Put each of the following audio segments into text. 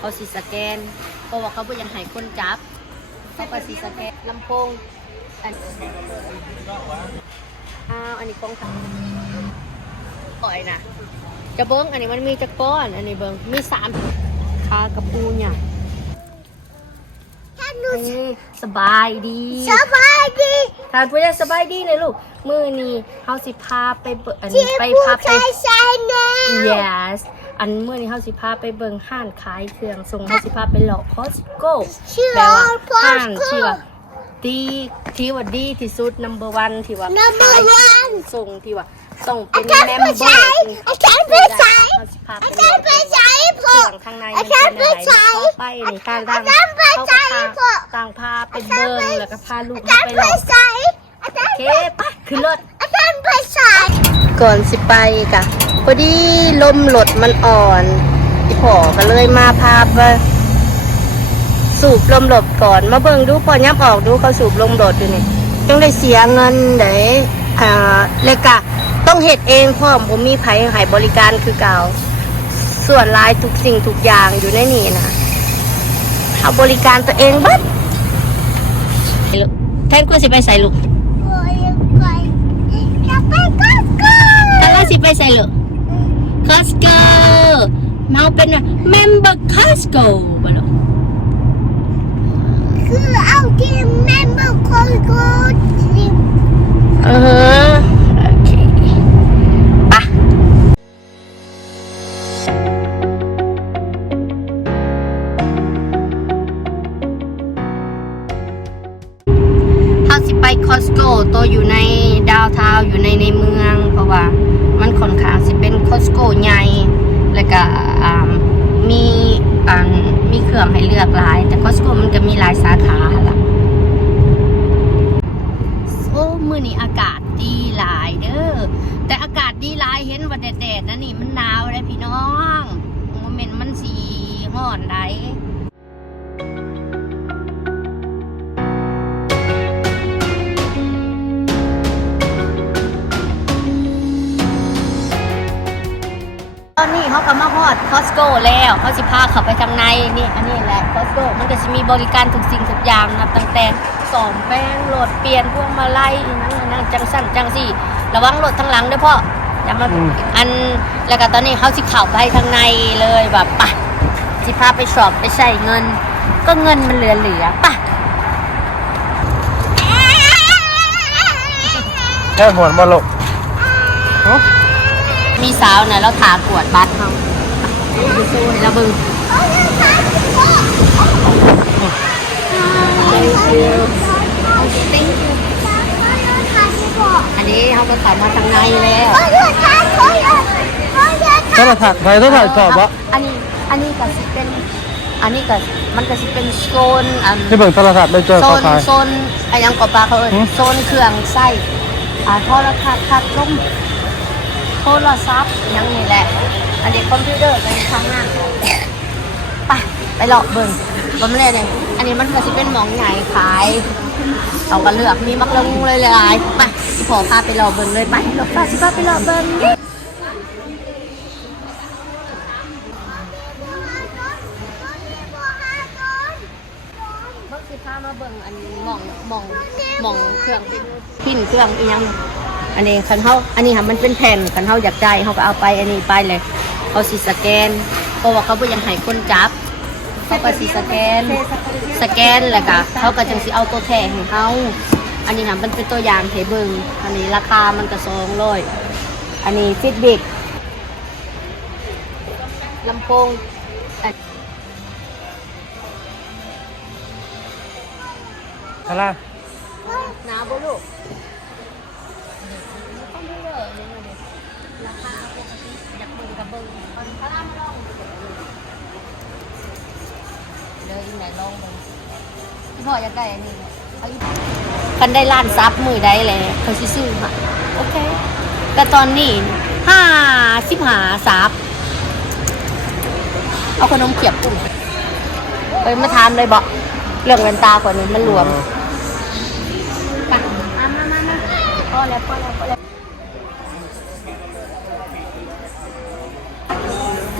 เขาสิสแกนเพราะว่าเขาบ่อยังให้คนจับ เขาก็สิสแกนลำโพงอันอ้าวอันนี้กล้องถ่ายปล่อยนะจะเบิ้งอันนี้มันมีจะก้อน อันนี้เบิ้งมีสามคากระปูเนี่ยท่านดูอันนี้สบายดี สบายดีทานพูดสบายดีเลยลูก มือนี้เฮาสิพาไปเบิ่งอันที่ไปผู้พาไปชายใส่แนว yes อันมื้อนี้เฮาสิพาไปเบิ่งห้านขายเครื่องส่งเฮาสิพาไปหลอกคอสโก้ชื่อแปลว่าพอห้าสนกูที่ว่าดีที่ว่าดีที่สุด number one ที่ว่า Number ขายเครื่อง one ส่งที่ว่าต้องเป็อานจารย์แมมไปเบอใช้ร์อาจารย์ไปใช้เฮาสิพาไปอาหลจาอรกย์ไปใช้เคพอรื่องข้างในมันเป็นอะไรต่อไปนี่การต่างอาจารย์ไปเขาใช้ก็พาพอต่างพาไปเบิ่งแล้วก็พาลูกอาจารไปย์หไปลอกใช้อาจารโอย์เคไปขึ้นรถอาจารย์ไปใช้ ก่อนสิไปกะพอดีลมหลดมันอ่อนอีพ่อก็เลยมาพาไปสูบลมหลดก่อน มาเบิ่งดูพอยับออกดูเขาสูบลมหลดอยู่นี่ต้องได้เสียเงินเด้อ่าเลยกะ ต้องเฮ็ดเองพร้อผมมีไผให้บริการคือเก่า ส่วนลายทุกสิ่งทุกอย่างอยู่ในนี่นะเอาบริการตัวเองบัดแทนกูสิไปใส่ลูก โอ้ยไปจะไปก็ก็ แท นว่าสิไปใส่ลูก Costco เมาเป็น member Costco บ่ล่ะคือเอาที่แม่มาคอยกูสิเออโอเคปะถ้าสิไป Costco ตัวอยู่ในดาวทาวอยู่ในในเมืองเพราะว่ามัน ค่อนข้างสิเป็น Costco ใหญ่แล้วก็มีมีเครื่องให้เลือกหลาย แต่ Costco มันก็มีหลายสาขาละโอ้มือนี้อากาศดีหลายเด้อแต่อากาศดีหลายเห็นว่าแดดๆนะนี่มันหนาวเลยพี่น้องโมเมนต์มันสีห่อนได้ ดคอสโก้แล้วเขาสิพาเขาไปทางในนี่อันนี้แหละคอสโก้มันก็จะมีบริการทุกสิ่งทุกอย่างนะตั้งแต่สอมแป้งโหลดเปลี่ยนพวงมาลัยอีนั่นนั่นจังสั่นจังสี่ ระวังรถทางหลังเด้วยพ่ออย่ามาอันแล้วก็ตอนนี้เขาสิเข่าไปทางในเลยแบบปะสิพาไปช็อปไปใช้เงิน ก็เงินมันเหลือเหลือๆปะแค่หัวมาลกมีสาวน่ะแล้วถากวดบัตรเขา ดูโซ่ให้เราเบึง Thank you Thank you อันนี้เขาก็ขับมาทางในแล้วถ้าเราถักไปถ้าถ่ายสอบวะอันนี้อันนี้ก็สิเป็น อันนี้ก็มันก็สิเป็นโซนอันที่เบิ่งโทรศัพท์ไม่เจอโซเขานขายโซนอะไรยังกอบปลาเขาเอ่ยหืมโซนเครื่องไส้อ่าโทรทัศน์พัดลม โทรศัพท์อยังนี่แหละ อันนี้คอมพิวเตอร์กันข้างหน้าไปไปหลอกเบิ่งบ่มเลยเลยอันนี้มันก็สิเป็นหมองใหญ่ขายเอากันเลือกมีมักละงูเลยหลายๆไปพี่พอพาไปหลอกเบิ่งเลยไปหลอกพาสิพาไปหลอกเบิ่งเบิ่งสิพามาเบิ่งอันหมองหมองหมองเครื่องเป็นพินเครื่องอีหยัง อันนี้คันเฮาอันนี้ค่ะมันเป็นแผ่นคันเฮาอยากได้เฮาก็เอาไปอันนี้ไปเลยเขาสิสแกนเพราะว่าเขาบ่อยังให้คนจับเขาก็สิสแกน สแกนแล้วก็เขาก็จังสิเอาตัวแทนให้เขาอันนี้ค่ะมันเป็นตัวอย่างให้เบิ่งอันนี้ราคามันก็สองร้อยอันนี้ฟิตบิกลำโพงอันทาร่าหนาบ่ลูกคอมพิวเตอร์นี่นะเด็กราคาปกติอยาก เบิ่งกับเบิ่งมันพารามาลองดูเลยอีไหนลองเบิ่งพี่พ่ออยากได้อันนี้เนี่ยเอาอีคันได้ล้านซับมือได้เลยเขาสิซื้อค่ะโอเค แต่ตอนนี้ห้าสิบห้าซับเอาขนมเขียบกุ้งไปมาทานเลยบอกเรื่องเงินตาก่อนนี้มันรวมไปมามามามาพอแล้วพอแล้วพอแล้ว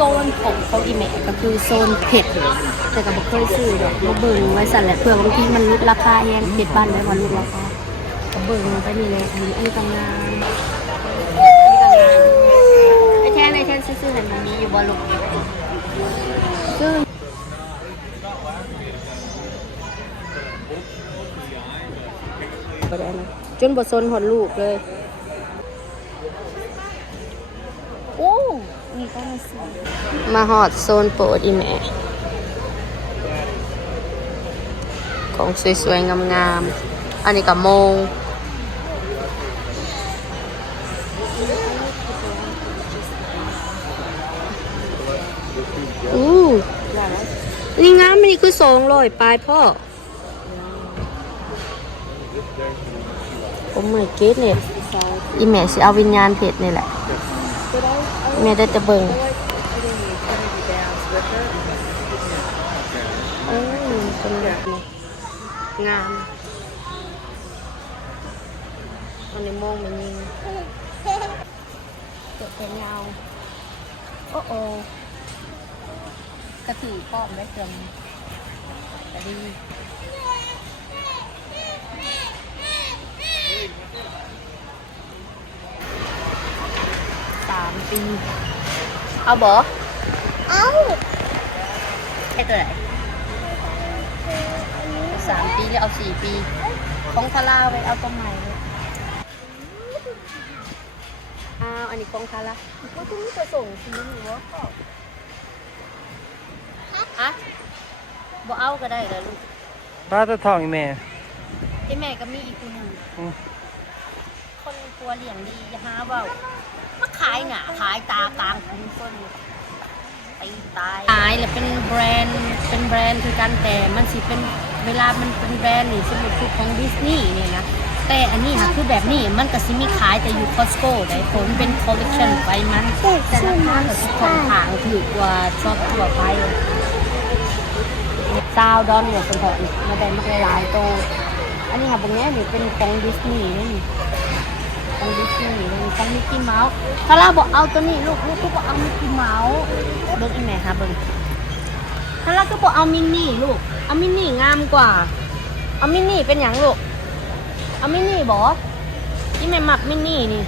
ซนของเขาอีแม่ก็คือโซนเผ็ด แต่ก็บ่เคยซื้อดอกเบิ่งไว้สั่นแหละเพื่อบางทีมันลดราคาแฮงเผ็ดบ้านไว้วันลดราคาก็เบิ่งไปนี่แหละอันนี้อันนี้ก็งามอันนี้ก็งามไอแทนไอแทนซื้อๆให้มันมีอยู่บ่ลูกซื้อบ่ได้นะจนบ่ซนหอดลูกเลย โอ้นี่ ก็มาซื้อมาหอดโซนโปรดอีแม่ของสวยๆงามๆ อันนี้กับโมง อู้นี่งามอันนี้คือสองร้อยปลายพ่อ ผมไม่เก็ตเนี่ยอีแม่สิเอาวิญญาณเพชรนี่แหละ แม่ได้แต่เบิ่งเอ้ยเป็นแบบนี้งามอันนี้มองมันยิงเกิดเป็นเงาโอ้โอกระถือพร้อมได้เกินกระดีามปี เอาบอเอาไอ้ตัวไหนสามปีหรือเอาสี่ปี ของทาราไปเอาตัวใหม่เลยอ้าวอันนี้ของทาราก็คุณจะส่งซีนหรือว่าฮะบ่เอาก็ได้เลยลูกป้าจะทองอีแม่ที่แม่ก็มีอีกคนหนึ่งอืมคนกลัวเลี้ยงดีอย่าหาเว่ามา ขายหนาขายตากลางคืนต้นตีตายขายแหละเป็นแบรนด์เป็นแบรนด์คือกันแต่มันสิเป็นเวลามันเป็นแบรนด์นี่สมมติคือของดิสนีย์เนี่ยนะแต่อันนี้นะคือแบบนี้มันก็สิมีขายแต่อยู่คอสโก้ได้ผลเป็นคอลเลคชันไปมันแต่ราคาก็สิค่อนข้างถูกกว่าช็อปทั่วไปซาวดอนเนี่ยเป็นแบบนี้มาได้มาหลายๆโตวอันนี้ค่ะตรงนี้นี่เป็นของดิสนีย์นี่ ของดิสนีย์นี่ของมิกกี้เมาส์ถ้าเราบอกเอาตัวนี้ลูกลูกก็บอกเอามิกกี้เมาส์เบิ้งอีแม่ค่ะเบิ้งถ้าเราก็บอกเอามินนี่ลูก เอามินนี่งามกว่า เอามินนี่เป็นอย่างลูก เอามินนี่บอกที่แม่มักมินนี่นี่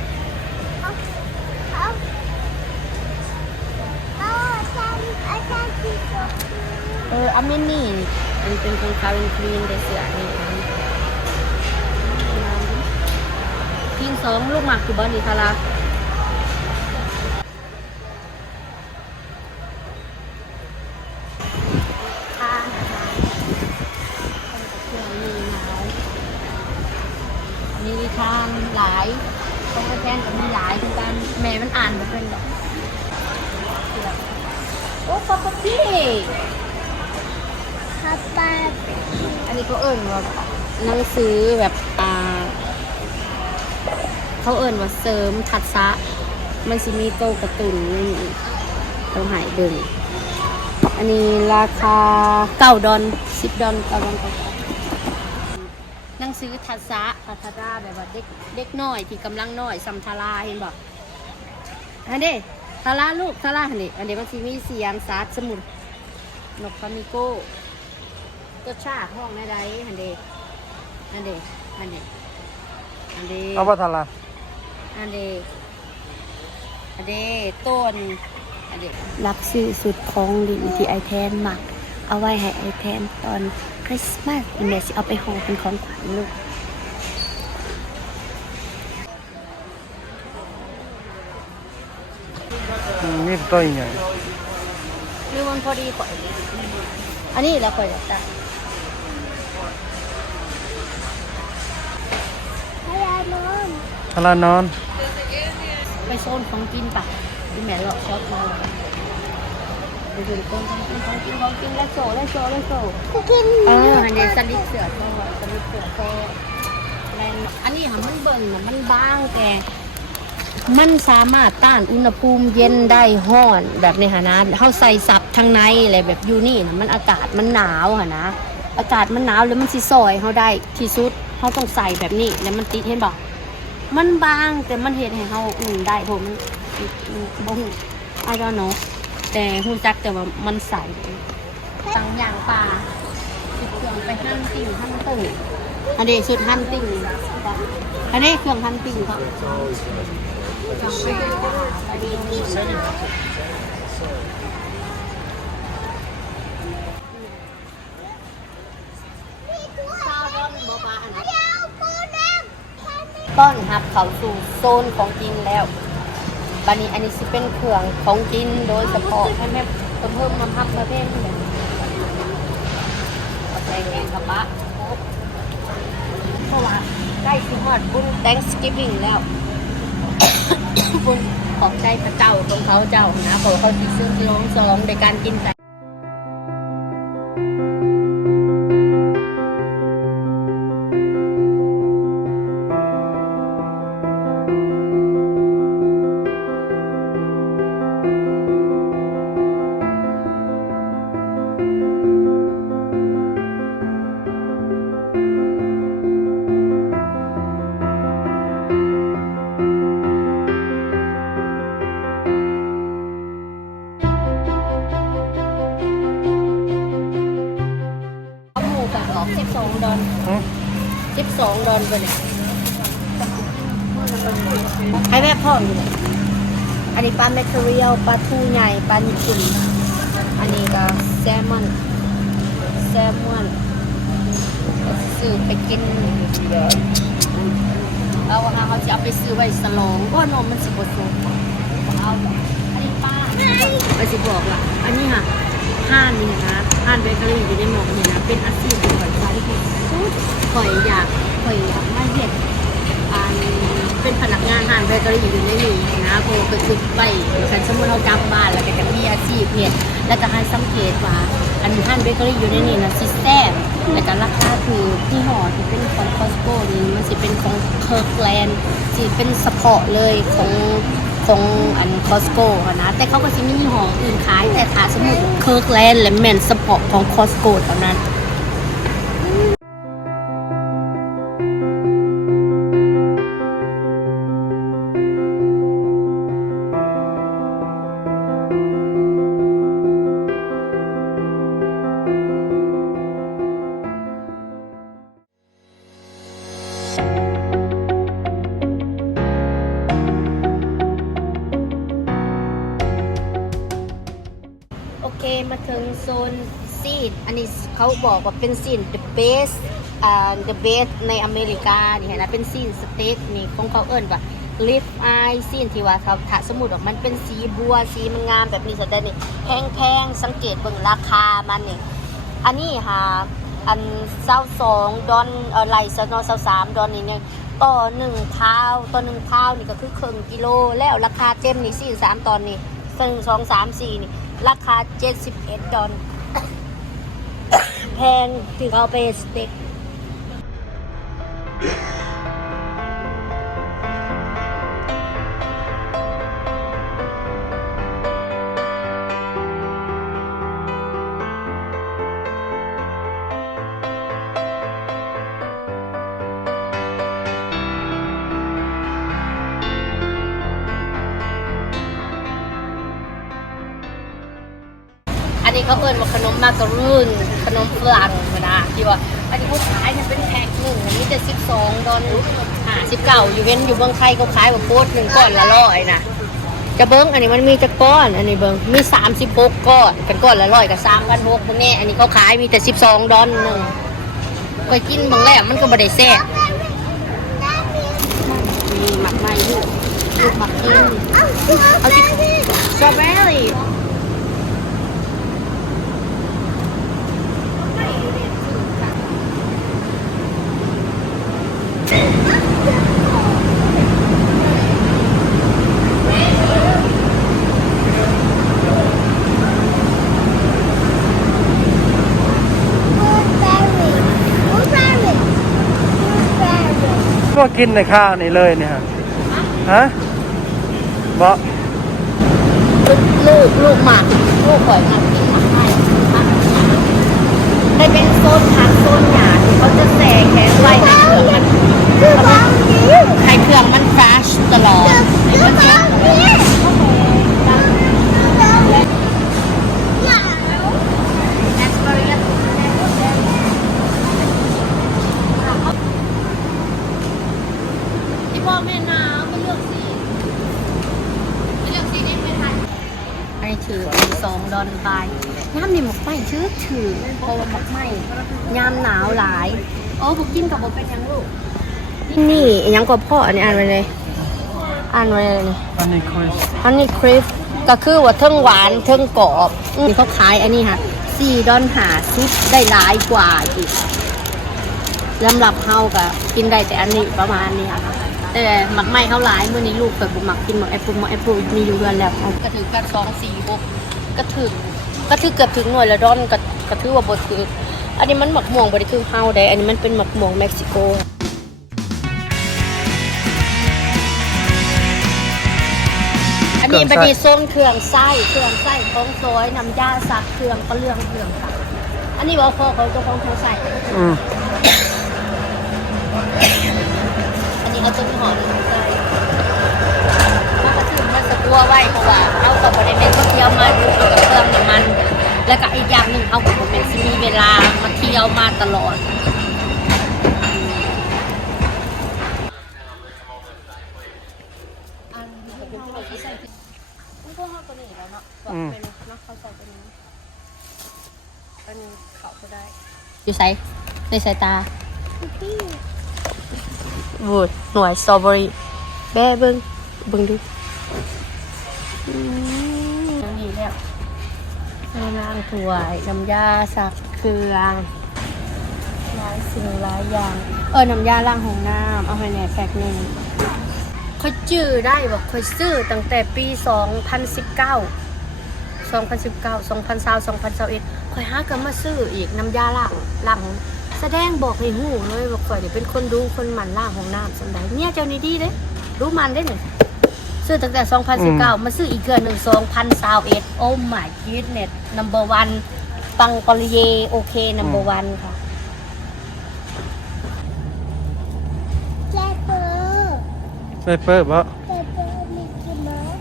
เอออเอามินนี่นี่อันนี้เป็นของคารินคลีนได้เสือนี่อันนี้งามดิ พิงสองลูกหมักคือบอนี่ทาราทางเครื่องมีหนาวมีทางหลายตรงกระแทนก็มีหลายคือกันแม่มันอ่านบ่เป็นหรอกโอ้ป๊อปปี้ขับไปอันนี้เขาเอิ่นว่าหนังสือแบบอ่า เขาเอิ่นว่าเสริมทักษะมันสิมีโตกระตุนนี่ต้องหายเบิ่งอันนี้ราคาเก้าดอนสิบดอนเก้าดอนเก้าดอนหนังสือทักษะทัศนาแบบว่าเด็กเด็กน้อยที่กำลังน้อยสัมทาราเห็นบอกอันนี้ทาราลูกทาราอันนี้อันนี้มันสิมีเสียงสาดสมุดนกฟามิโก้ตัวชาห้องในใดอันเดอันเดอันเดอันเดเอาป้าทารา อันเดอันเดต้นอันเดรับซื้อสุดของดินที่ไอแทนหมัก เอาไว้ให้ไอแทนตอนคริสต์มาสอีเมสิเอาไปห่อเป็นของขวัญลูกอืมนี่ตัวใหญ่หรือมันพอดีข่อย อันนี้แล้วข่อยอยาก ทารานอน ไปโซนของกินปะอีแม่หลอกช็อปมาไปดูต้นของกินของกินของกินแล้วโซแล้วโซแล้วโซกินเอออันนี้สลิดเสือโซ่สลิดเสือโซ่แรอันนี้ค่ะมันเบิ่งน่ะมันบางแกมันสามารถต้านอุณหภูมิเย็นได้ห้อนแบบในหานะเขาใส่สับทางในอะไรแบบอยู่นี่นะมันอากาศมันหนาวค่ะนะ อากาศมันหนาวแล้วมันสิซอยเขาได้ที่สุดเขาต้องใส่แบบนี้แล้วมันติดเห็นบอก มันบางแต่มันเห็นให้เขาอุ่นได้ผมมันมันบ่ง I don't know แต่หูจักแต่ว่ามันใสตังอย่างปลาชุดเครื่องไปหั่นติ่งหั่นตึ่งอันนี้ชุดหั่นติ่งอันนี้เครื่องหั่นติ่งเขา ต้อนรับเขาสู่โซนของจริงแล้วบันนี้อันนี้สิเป็นเครื่องของกินโดยเฉพาะให้แม่เพิ่มเพิ่มน้ำพักประเภทนี้ใส่แกงกะบะครบเพราะว่าใกล้สิฮอดบุญ Thanksgiving แล้วบุญของใจพระเจ้าของเขาเจ้านะเพราเขาสิซื้อลองสองในการกินแต่ เรียลปลาทูใหญ่ปลาญี่ปุ่นอันนี้ก็แซลมอนแซลมอนซื้อไปกินเอาค่ะเขาจะเอาไปซื้อไว้สลองก็นมมันสิบสุกเอาอันนี้ป้าไปสิบอกล่ะอันนี้ค่ะห้านนี่นะคะห้านเบเกอรี่อยู่ในหมอกนี่นะเป็นอาชีพที่ข่อยใช้ที่สุดข่อยอยากข่อยอยากมาเห็ดอัน เป็นพนักงานห้างเบเกอรี่อยู่ในนี้นะโบไปซื้อไปคันสมมติเรากลับบ้านแล้วก็จะมีอาชีพเนี่ยแล้วก็ให้สังเกตว่าอันห้างเบเกอรี่อยู่ในนี้นะซิสแซ่บแล้วก็ราคาคือที่ห่อที่เป็นของคอสโก้นี่มันสิเป็นของเคิร์กแลนด์สิเป็นเฉพาะเลยของของอันคอสโก้นะแต่เขาก็จะมียี่ห้ออื่นขายแต่ถ้าสมมติเคิร์กแลนด์และแมนเฉพาะของคอสโก้เท่านั้น บอกว่าเป็นซีน the best อ่า the best ในอเมริกานี่เห็นนะเป็นซีนสเต็กนี่ของเขาเอิ้นว่า lift eye ซีนที่ว่าเขาถ้าสมมุติว่ามันเป็นสีบัวสีมันงามแบบนี้แสดงนี่แพงๆสังเกตเบิ่งราคามันนี่อันนี้ค่ะอันเศร้าสองดอนเออไหลสนอเศร้าสามดอนนี่เนี่ยต่อหนึ่งเท้าต่อหนึ่งเท้านี่ก็คือครึ่งกิโลแล้วราคาเต็มนี่สี่สามตอนนี่หนึ่งสองสามสี่นี่ราคาเจ็ดสิบเอ็ดดอน พงถึงเอาไปสเต็ก นนี้เขาเอิ้นว่าขนมมาการูนขนมฝรั่งนะที่ว่าอันนี้เขาขายเนี่ยเป็นแพ็คหนึ่งอันนี้จะสิบสองดอลอ่าสิบเก้าอยู่เว้นอยู่เมืองไทยเขาขายแบบโพสหนึ่งก้อนละร้อยนะจะเบิ้งอันนี้มันมีจะก้อน อันนี้เบิ้งมีสามสิบหกก้อนเป็นก้อนละร้อยกับสามพันหกพวกนี้อันนี้เขาขายมีแต่สิบสองดอลหนึ่งไปกินบางแรกมันก็บ่ได้แซ่บมีหมักไม้ลูกลูกหมักกินเอาสิสตรอเบอรี่ ก็กินในข้าวนี่เลยเนี่ยฮะฮะบ่ลูกลูกหมากลูกปล่อยหมากกินหมากให้หมากหยาได้เป็นโซนพักโซนหยาที่เขาจะแส่แขนไว้ให้เครื่องมันให้เครื่องมันฟรชตลอดให้มันเช็ด พ่อแม่นาไปเลือกสีเลือกสีนี่ไม่ทยไอชื่อเป็สองดอนปลายย่ามนี่หมกไหมชื่อถือเพราะว่าหมกไหมย่ามหนาวหลายโอ้ผมกินกับผมเป็นยังลูกนี่ยังกว่าพ่ออันนี้อ่านไว้เลยอ่านไว้เลยฮันนี่คริสฮันนี่คริสก็คือว่าเทิงหวานเทิงกรอบนี่เขาขายอันนี้ค่ะสี่ดอนหาซิปได้หลายกว่าอีกสำหรับเฮาก็กินได้แต่อันนี้ประมาณนี้ค่ะ แต่หมักไหม้เขาหลายเมื่อนี้ลูกเกิดบุหมักกินหมักแอปเปิลหมักแอปเปิลมีอยู่เดือนแล้วกระถือกันสองสี่หกกระถือกระถือเกือบถึงหน่วยละดอนกระกระถือว่าบดถืออันนี้มันหมักม่วงบริคือเฮาได้อันนี้มันเป็นหมักม่วงเม็กซิโกอันนี้บันนี้ส้มเครื่องไส้เครื่องไส้ของซอยน้ำยาสักเครื่องก็เรื่องเครื่องค่ะอันนี้บอกพอเขาเจ้าของเขาใส่อืมอันนี้ เอาต้นหอมใส่ถ้ากระถิ่นมันสะกัวไว้เพราะว่าเอากับบริเวณก็เที่ยวมาดูกับเครื่องน้ำมัน แล้วก็อีกอย่างหนึ่งเอากับบริเวณที่มีเวลามาเที่ยวมาตลอดอันนี้เป็นพวกที่ใส่พวกเขาตัวนี้แล้วเนาะแบบเป็นเนาะเขาใส่ตัวนี้อันนี้เขาก็ได้อยู่ใส่ในสายตา วูดหน่วยสตรอเบอรี่แบ้เบิ้งเบิ้งดูนนี้แล้วน้ำล้างถ้วน้ำยาสักเครื่องหลายสิ่งหลายอย่าง เออน้ำยาล้างห้องน้ำเอาให้แหน่แฟกหนึ่งค่อยจื้อได้บอกค่อยซื้อตั้งแต่ปี 2019 2019 2020 2021ค่อยหากันมาซื้ออีกน้ำยาล้างล้าง แสดงบอกให้หูเลยว่าค่อยเนี่ยเป็นคนดูคนหมันล้างของน้ำสำใดเนี่ยเจ้านี่ดีเด้รู้มันได้หนึ่งซื้อตั้งแต่ 2019 มาซื้ออีกเกือนหนึ่ง2021โอ้ my goodness number one ปังปริเยโอเค number one ค่ะเจ็บเบอร์ไปเปิดบ่เจ็บเบอร์มีกี่เบอร์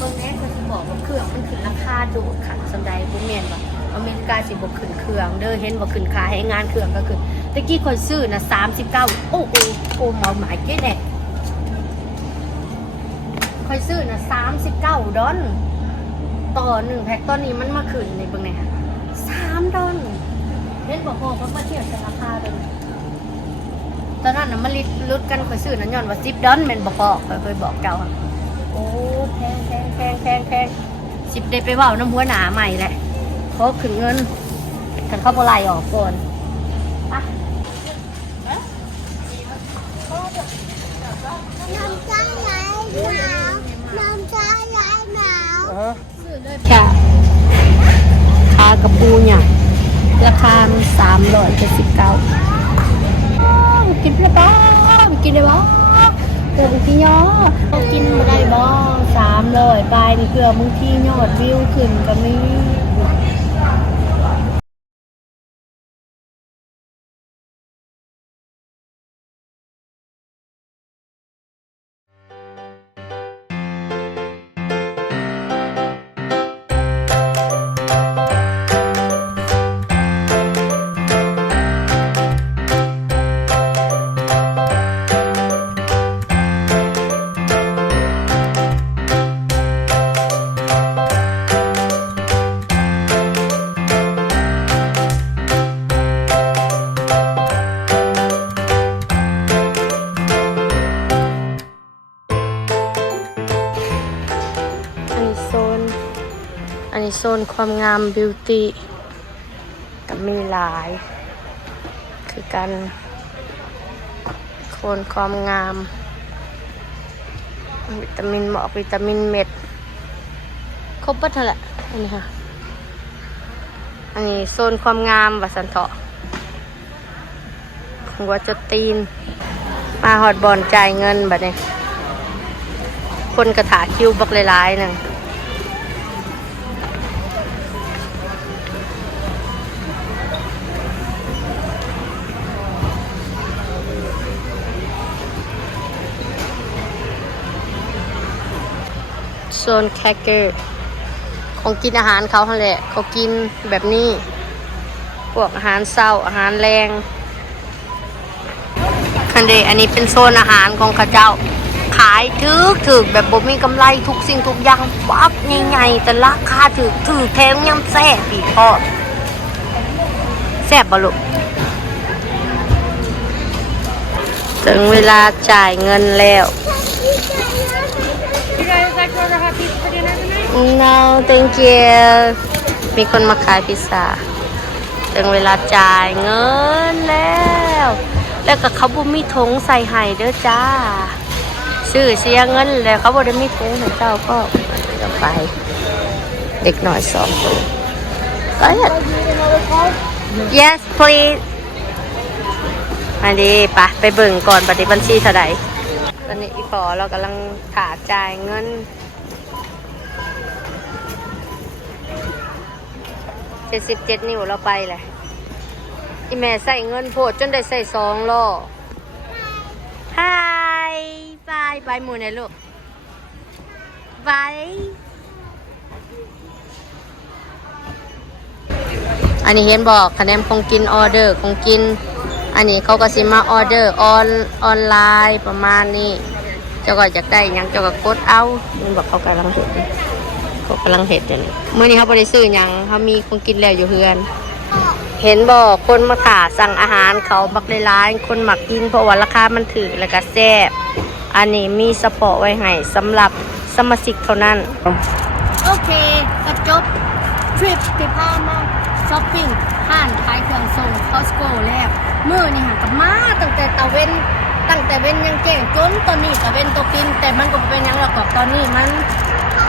ตรงนี้คือสิบอกว่าเครื่องมันขึ้นราคาโดดค่ะสำใดบุเมียนว่าอเมริกาสิบอก ขึ้นเครื่องเด้อเห็นว่าขึ้นค่าให้งานเครื่องก็ขึ้นตะกี้คนซื้อนะ39โอ้โหโอ้เมาหมายเจ๊แน่คอยซื้อนะ39ดอลต่อหนึ่งแพ็คตอนนี้มันมาขึ้นในเบิ่งไหนค่ะ3ดอลเห็นบอกพอมันมาเทียบกันราคาเลยตอนนั้นน่ะมันลิดลดกันคอยซื้อนั้นย้อนว่า10ดอลแม่นบอข้อยเคยบอกเจ้าโอ้แพงแพงแพงแพงแพงสิบเดไปว่าน้ำหัวหนาใหม่แหละขอขึ้นเงิน กันเข้าบไลออกก่อนไปน้ำตาไหลหนาวน้ำตาไหลหนาวอ่าค่ะคากระปูเนี่ยราคามันสามร้อยเจ็ดสิบเก้ากินได้บ้างกินได้บ้างเกิดบางทีย่อกินไม่ได้บ้างสามร้อยปลายนี่เกือบบางทียอดวิวขึ้นก็มี ความงามบิวตี้กับมีหลาย คือการโคนความงาม วิตามินหมอกวิตามินเม็ด ครบปัดนั่นแหละอันนี้ค่ะ อันนี้โซนความงามวัสันเถาะหัวจดตีน มาหอดบอลจ่ายเงินแบบนี้คนกระถาคิวบักหลายๆหนึ่ง โซนแคเกอร์ของกินอาหารเขาแหละเขากินแบบนี้ พวกอาหารเศร้าอาหารแรงอันเดอันนี้เป็นโซนอาหารของข้าเจ้า ขายถึกถึกแบบบ่มีกำไรทุกสิ่งทุกอย่างปั๊บใหญ่ๆแต่ราคาถึกถึกแถมยังแซ่บอีกพ่อแซ่บบ่ลูกถึงเวลาจ่ายเงินแล้ว No thank you มีคนมาขายพิซซ่าถึงเวลาจ่ายเงินแล้ว แล้วก็เขาบ่มีทงใส่ไห้เด้อจ้า ซื้อเสียเงินแล้วเขาบ่ได้มีทงให้เจ้าก็จะไป เด็กหน่อยสองคนก็อยาก yes please มาดีปะไปเบิ่งก่อนปฏิบัญชีเท่าไหร่ตอนนี้อีพอเรากำลังขาจ่ายเงิน จ็ดสิบเจ็ดนิ้วเราไปเลยอีแม่ใส่เงินโพดจนได้ใส่สองล้อฮายบายบายหมูนี่ยลูกบายอันนี้เห็นบอกคะแนนคงกินออเดอร์คงกิน อันนี้เขาก็สิมาออเดอร์ออนออนไลน์ประมาณนี้เจ้าก็อยากได้ยังเจ้าก็กดเอามันบอกเขากำลังเห็น เขากำลังเห็นเดี๋ยวนี้เมื่อนี้เขาบริซื้อหยังเขามีคงกินแล้วอยู่เฮือน เห็นบอกคนมาขาสั่งอาหารเขาบักหลายๆคนหมักกินเพราะว่าราคามันถือแล้วก็แซ่บอันนี้มีสปอร์ตไว้ให้สำหรับสมาชิกเท่านั้น โอเคก็จบทริปที่พามาช้อปปิ้งห้านขายเครื่องส่งคอสโก้แล้วมื้อนี่หากับมาตั้งแต่ตะเว้นตั้งแต่เว้นยังแจ้งจนตอนนี้ตะเว้นตกิน แต่มันก็บ่เป็นหยังหรอกกับตอนนี้มัน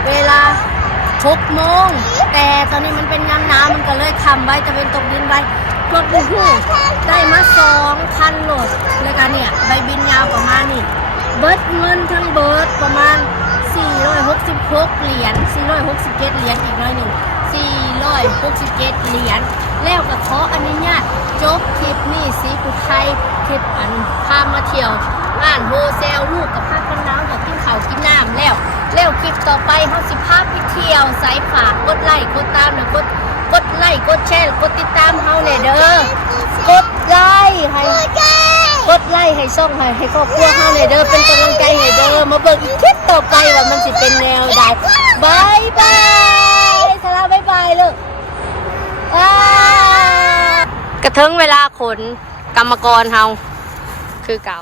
เวลา 6โมงแต่ตอนนี้มันเป็นยามนาวมันก็เลยคำไว้ตะเว้นตกดินไว้รถบูฮู้ได้มาสองคันโหลดแล้วกันเนี่ยใบบินยาวประมาณนี้เบิร์ดเงินทั้งเบิร์ดประมาณ 466 เหรียญ467เหรียญอีกหน้อยหนึ่ง467เหรียญแล้วก็ขออนุญาตจบคลิปนี้สีกุไทย คลิปอันพามาเที่ยวอ่านโฮเซลลูกกับพากันน้ำกับกินข้าวกินน้ำแล้วแล้วคลิปต่อไปเฮาสิพาไปเที่ยวสายฝากกดไลค์กดตามแล้วกดกดไลค์กดแชร์กดติดตามเฮาแน่เด้อกดไลค์ให้กดไลค์ให้ช่องให้ให้ครอบครัวเฮาเลยเด้อเป็นกำลังใจให้เด้อมาเบิ่งอีกคลิปต่อไปว่ามันสิเป็นแนวใดบายบายสลาบายบายลูกว้ากระเทิงเวลาขน กรรมกรเฮาคือเก่า